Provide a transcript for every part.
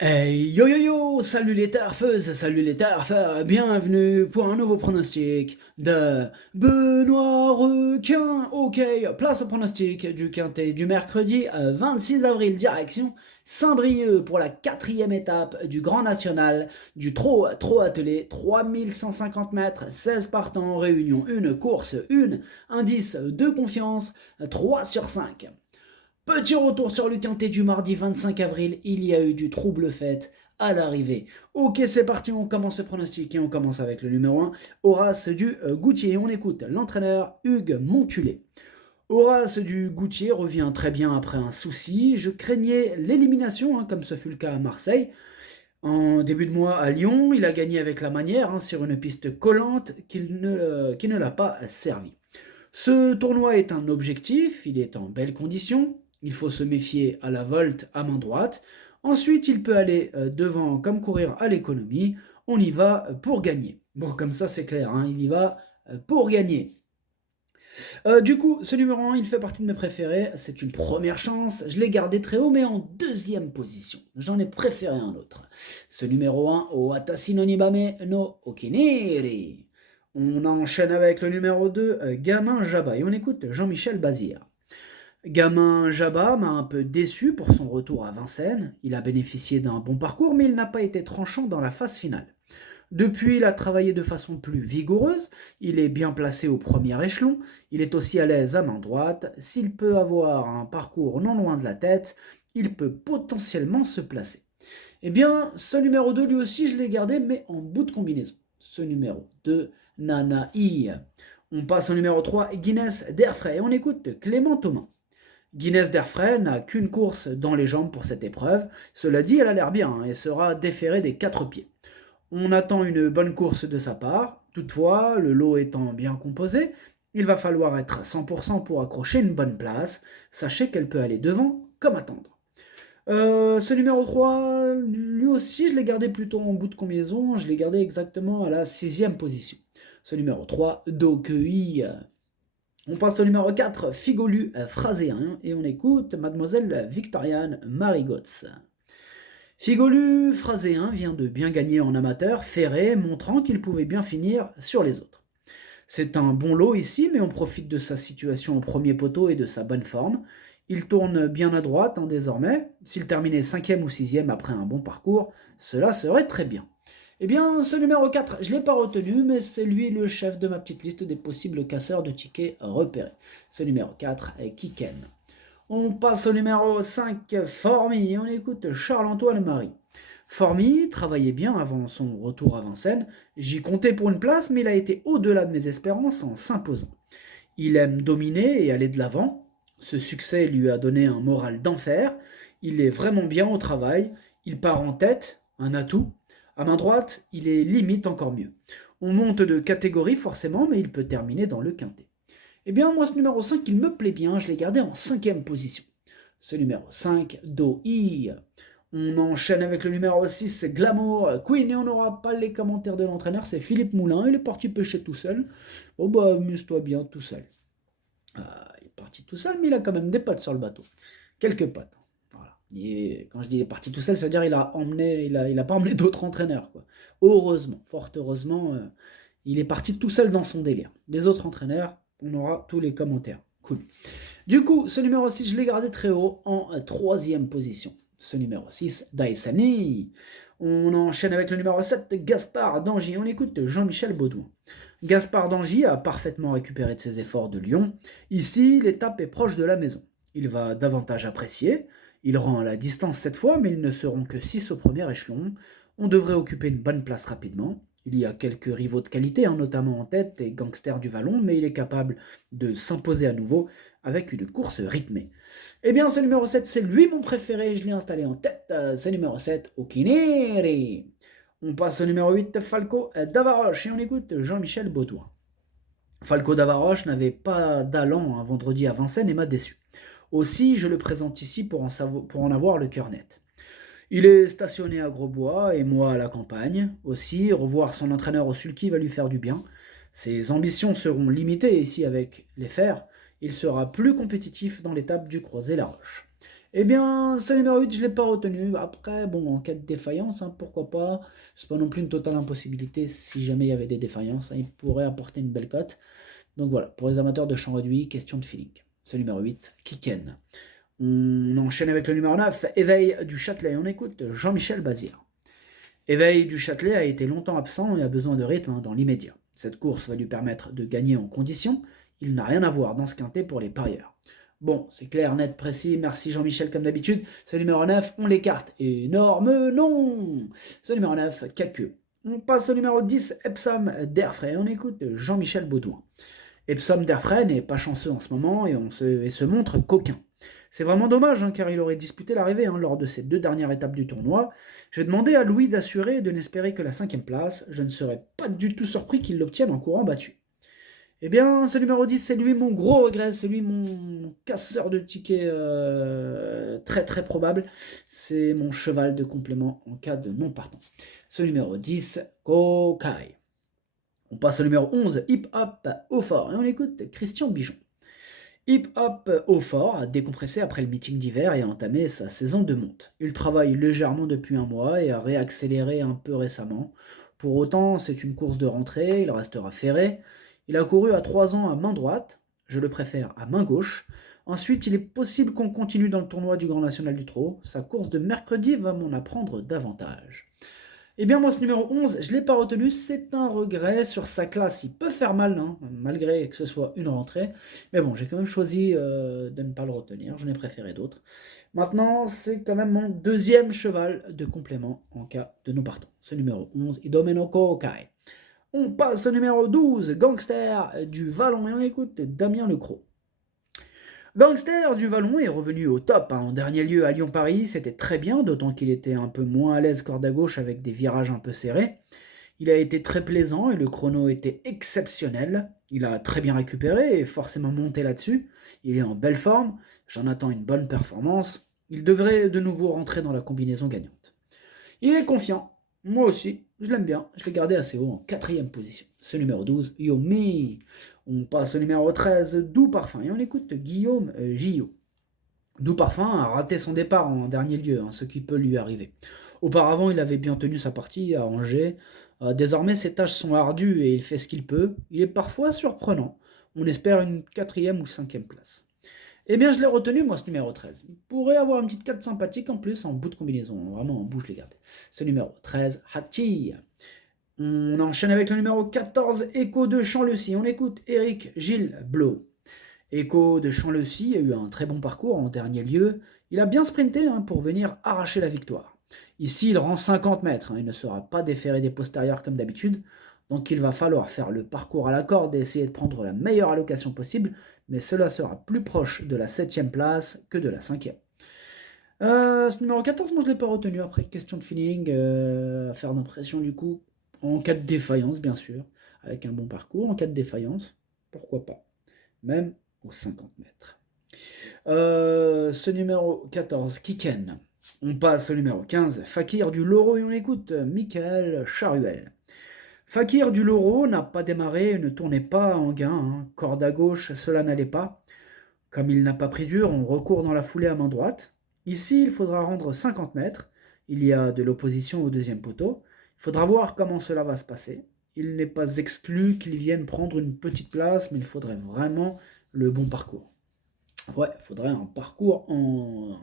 Hey, yo yo yo, salut les tarfeuses, salut les tarfeurs, bienvenue pour un nouveau pronostic de Benoît Requin. Ok, place au pronostic du quintet du mercredi 26 avril, direction Saint-Brieuc pour la quatrième étape du Grand National du trot attelé, 3150 mètres, 16 partants, réunion 1, course 1, indice de confiance 3 sur 5. Petit retour sur le quintet du mardi 25 avril, il y a eu du trouble fait à l'arrivée. Ok, c'est parti, on commence le pronostic et on commence avec le numéro 1, Horace du Goutier. On écoute l'entraîneur Hugues Montulé. Horace du Goutier revient très bien après un souci. Je craignais l'élimination, comme ce fut le cas à Marseille. En début de mois à Lyon, il a gagné avec la manière sur une piste collante qui ne l'a pas servi. Ce tournoi est un objectif, il est en belle condition, il faut se méfier à la volte à main droite. Ensuite, il peut aller devant comme courir à l'économie. On y va pour gagner. Bon, comme ça c'est clair, il y va pour gagner. Du coup, ce numéro 1, il fait partie de mes préférés. C'est une première chance. Je l'ai gardé très haut, mais en deuxième position. J'en ai préféré un autre. Ce numéro 1, Watashi no Nibame no Okiniri. On enchaîne avec le numéro 2, Gamin Jabba. Et on écoute Jean-Michel Bazir. Gamin Jabba m'a un peu déçu pour son retour à Vincennes. Il a bénéficié d'un bon parcours, mais il n'a pas été tranchant dans la phase finale. Depuis, il a travaillé de façon plus vigoureuse, il est bien placé au premier échelon, il est aussi à l'aise à main droite, s'il peut avoir un parcours non loin de la tête, il peut potentiellement se placer. Eh bien, ce numéro 2, lui aussi, je l'ai gardé, mais en bout de combinaison. Ce numéro 2, Nanaï. On passe au numéro 3, Guinness d'Airfray, et on écoute Clément Thomas. Guinness d'Airfray n'a qu'une course dans les jambes pour cette épreuve. Cela dit, elle a l'air bien et sera déférée des 4 pieds. On attend une bonne course de sa part. Toutefois, le lot étant bien composé, il va falloir être à 100% pour accrocher une bonne place. Sachez qu'elle peut aller devant comme attendre. Ce numéro 3, lui aussi, je l'ai gardé plutôt en bout de combinaison. Je l'ai gardé exactement à la sixième position. Ce numéro 3, Dokui. On passe au numéro 4, Figolu Phraséen. Et on écoute Mademoiselle Victoriane Marigots. Figolu Phraséen vient de bien gagner en amateur, ferré, montrant qu'il pouvait bien finir sur les autres. C'est un bon lot ici, mais on profite de sa situation au premier poteau et de sa bonne forme. Il tourne bien à droite désormais. S'il terminait 5e ou 6e après un bon parcours, cela serait très bien. Eh bien, ce numéro 4, je ne l'ai pas retenu, mais c'est lui le chef de ma petite liste des possibles casseurs de tickets repérés. Ce numéro 4 est Kiken. On passe au numéro 5, Formy, et on écoute Charles-Antoine Marie. Formy travaillait bien avant son retour à Vincennes. J'y comptais pour une place, mais il a été au-delà de mes espérances en s'imposant. Il aime dominer et aller de l'avant. Ce succès lui a donné un moral d'enfer. Il est vraiment bien au travail. Il part en tête, un atout. À main droite, il est limite encore mieux. On monte de catégorie forcément, mais il peut terminer dans le quintet. Eh bien, moi, ce numéro 5, il me plaît bien, je l'ai gardé en cinquième position. Ce numéro 5, Do-I. On enchaîne avec le numéro 6, Glamour Queen, et on n'aura pas les commentaires de l'entraîneur, c'est Philippe Moulin, il est parti pêcher tout seul. Oh bah, amuse-toi bien tout seul. Il est parti tout seul, mais il a quand même des potes sur le bateau. Quelques potes. Voilà. Quand je dis il est parti tout seul, ça veut dire il a pas emmené d'autres entraîneurs, quoi. Heureusement, fort heureusement, il est parti tout seul dans son délire. Les autres entraîneurs, on aura tous les commentaires. Cool. Du coup, ce numéro 6, je l'ai gardé très haut en troisième position. Ce numéro 6, Daisani. On enchaîne avec le numéro 7, Gaspard d'Angy. On écoute Jean-Michel Baudouin. Gaspard d'Angy a parfaitement récupéré de ses efforts de Lyon. Ici, l'étape est proche de la maison. Il va davantage apprécier. Il rend à la distance cette fois, mais ils ne seront que 6 au premier échelon. On devrait occuper une bonne place rapidement. Il y a quelques rivaux de qualité, notamment en tête et Gangster du Vallon, mais il est capable de s'imposer à nouveau avec une course rythmée. Eh bien, ce numéro 7, c'est lui mon préféré, je l'ai installé en tête. C'est numéro 7, Okineri. On passe au numéro 8, Falco d'Avaroche, et on écoute Jean-Michel Baudouin. Falco d'Avaroche n'avait pas d'allant un vendredi à Vincennes et m'a déçu. Aussi, je le présente ici pour en avoir le cœur net. Il est stationné à Grosbois et moi à la campagne. Aussi, revoir son entraîneur au sulky va lui faire du bien. Ses ambitions seront limitées ici avec les fers. Il sera plus compétitif dans l'étape du Croisé-la-Roche. Eh bien, ce numéro 8, je ne l'ai pas retenu. Après, bon, en cas de défaillance, hein, pourquoi pas. C'est pas non plus une totale impossibilité. Si jamais il y avait des défaillances, hein, il pourrait apporter une belle cote. Donc voilà, pour les amateurs de champ réduit, question de feeling. Ce numéro 8, Kiken. On enchaîne avec le numéro 9, Éveil du Châtelet. On écoute Jean-Michel Bazir. Éveil du Châtelet a été longtemps absent et a besoin de rythme dans l'immédiat. Cette course va lui permettre de gagner en condition. Il n'a rien à voir dans ce quintet pour les parieurs. Bon, c'est clair, net, précis, merci Jean-Michel comme d'habitude. Ce numéro 9, on l'écarte. Énorme non. Ce numéro 9, Caqueux. On passe au numéro 10, Epsom d'Airfray. On écoute Jean-Michel Baudouin. Epsom d'Airfray n'est pas chanceux en ce moment et se montre coquin. C'est vraiment dommage, hein, car il aurait disputé l'arrivée lors de ces 2 dernières étapes du tournoi. J'ai demandé à Louis d'assurer et de n'espérer que la 5e place. Je ne serais pas du tout surpris qu'il l'obtienne en courant battu. Eh bien, ce numéro 10, c'est lui mon gros regret, c'est lui mon casseur de tickets très très probable. C'est mon cheval de complément en cas de non partant. Ce numéro 10, Kokai. On passe au numéro 11, Hip Hop au fort, et on écoute Christian Bijon. Hip Hop au fort a décompressé après le meeting d'hiver et a entamé sa saison de monte. Il travaille légèrement depuis un mois et a réaccéléré un peu récemment. Pour autant, c'est une course de rentrée, il restera ferré. Il a couru à 3 ans à main droite, je le préfère à main gauche. Ensuite, il est possible qu'on continue dans le tournoi du Grand National du Trot. Sa course de mercredi va m'en apprendre davantage. Eh bien, moi, ce numéro 11, je ne l'ai pas retenu, c'est un regret sur sa classe. Il peut faire mal, hein, malgré que ce soit une rentrée. Mais bon, j'ai quand même choisi de ne pas le retenir, j'en ai préféré d'autres. Maintenant, c'est quand même mon 2e cheval de complément en cas de non partant. Ce numéro 11, Idomeno Kokai. On passe au numéro 12, Gangster du Vallon, et on écoute Damien Lecros. Gangster du Vallon est revenu au top, en dernier lieu à Lyon-Paris, c'était très bien, d'autant qu'il était un peu moins à l'aise corde à gauche avec des virages un peu serrés. Il a été très plaisant et le chrono était exceptionnel. Il a très bien récupéré et forcément monté là-dessus. Il est en belle forme, j'en attends une bonne performance. Il devrait de nouveau rentrer dans la combinaison gagnante. Il est confiant, moi aussi, je l'aime bien, je l'ai gardé assez haut en 4e position. Ce numéro 12, Yomi. On passe au numéro 13, Doux Parfum, et on écoute Guillaume Gillot. Doux Parfum a raté son départ en dernier lieu, ce qui peut lui arriver. Auparavant, il avait bien tenu sa partie à Angers. Désormais, ses tâches sont ardues et il fait ce qu'il peut. Il est parfois surprenant. On espère une 4e ou 5e place. Eh bien, je l'ai retenu, moi, ce numéro 13. Il pourrait avoir une petite carte sympathique en plus, en bout de combinaison. Vraiment, en bout, je l'ai gardé. Ce numéro 13, Hachi. On enchaîne avec le numéro 14, Echo de Champ-le-Cy. On écoute Eric Gilles Blo. Echo de Champ-le-Cy a eu un très bon parcours en dernier lieu. Il a bien sprinté pour venir arracher la victoire. Ici, il rend 50 mètres. Il ne sera pas déféré des postérieurs comme d'habitude. Donc il va falloir faire le parcours à la corde et essayer de prendre la meilleure allocation possible. Mais cela sera plus proche de la 7e place que de la 5e. Ce numéro 14, moi je ne l'ai pas retenu. Après, question de feeling, à faire d'impression du coup. En cas de défaillance, bien sûr, avec un bon parcours. En cas de défaillance, pourquoi pas, même aux 50 mètres. Ce numéro 14, Kiken. On passe au numéro 15, Fakir du Loro, et on écoute Michael Charuel. Fakir du Loro n'a pas démarré, ne tournait pas en gain. Corde à gauche, cela n'allait pas. Comme il n'a pas pris dur, on recourt dans la foulée à main droite. Ici, il faudra rendre 50 mètres. Il y a de l'opposition au 2e poteau. Il faudra voir comment cela va se passer. Il n'est pas exclu qu'il vienne prendre une petite place, mais il faudrait vraiment le bon parcours. Ouais, il faudrait un parcours en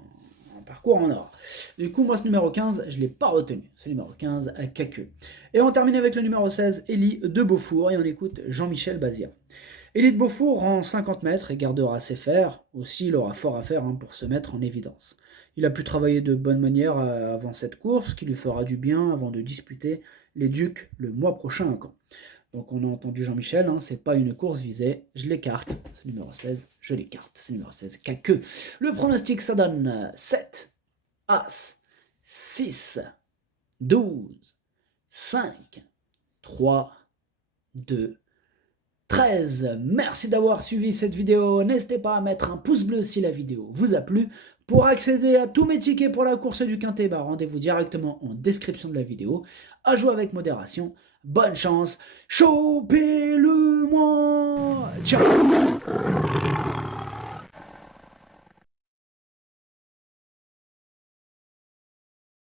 or. Du coup, moi, ce numéro 15, je ne l'ai pas retenu. Ce numéro 15, à Caqueux. Et on termine avec le numéro 16, Élie de Beaufour, et on écoute Jean-Michel Bazir. Élie de Beaufour rend 50 mètres et gardera ses fers. Aussi, il aura fort à faire pour se mettre en évidence. Il a pu travailler de bonne manière avant cette course, qui lui fera du bien avant de disputer les Ducs le mois prochain à Caen. Donc on a entendu Jean-Michel, c'est pas une course visée, je l'écarte. Ce numéro 16, je l'écarte. Ce numéro 16, Caqueux. Le pronostic, ça donne 7, As, 6, 12, 5, 3, 2, 13. Merci d'avoir suivi cette vidéo. N'hésitez pas à mettre un pouce bleu si la vidéo vous a plu. Pour accéder à tous mes tickets pour la course du Quintet, rendez-vous directement en description de la vidéo. À jouer avec modération. Bonne chance. Chopez-le-moi. Ciao.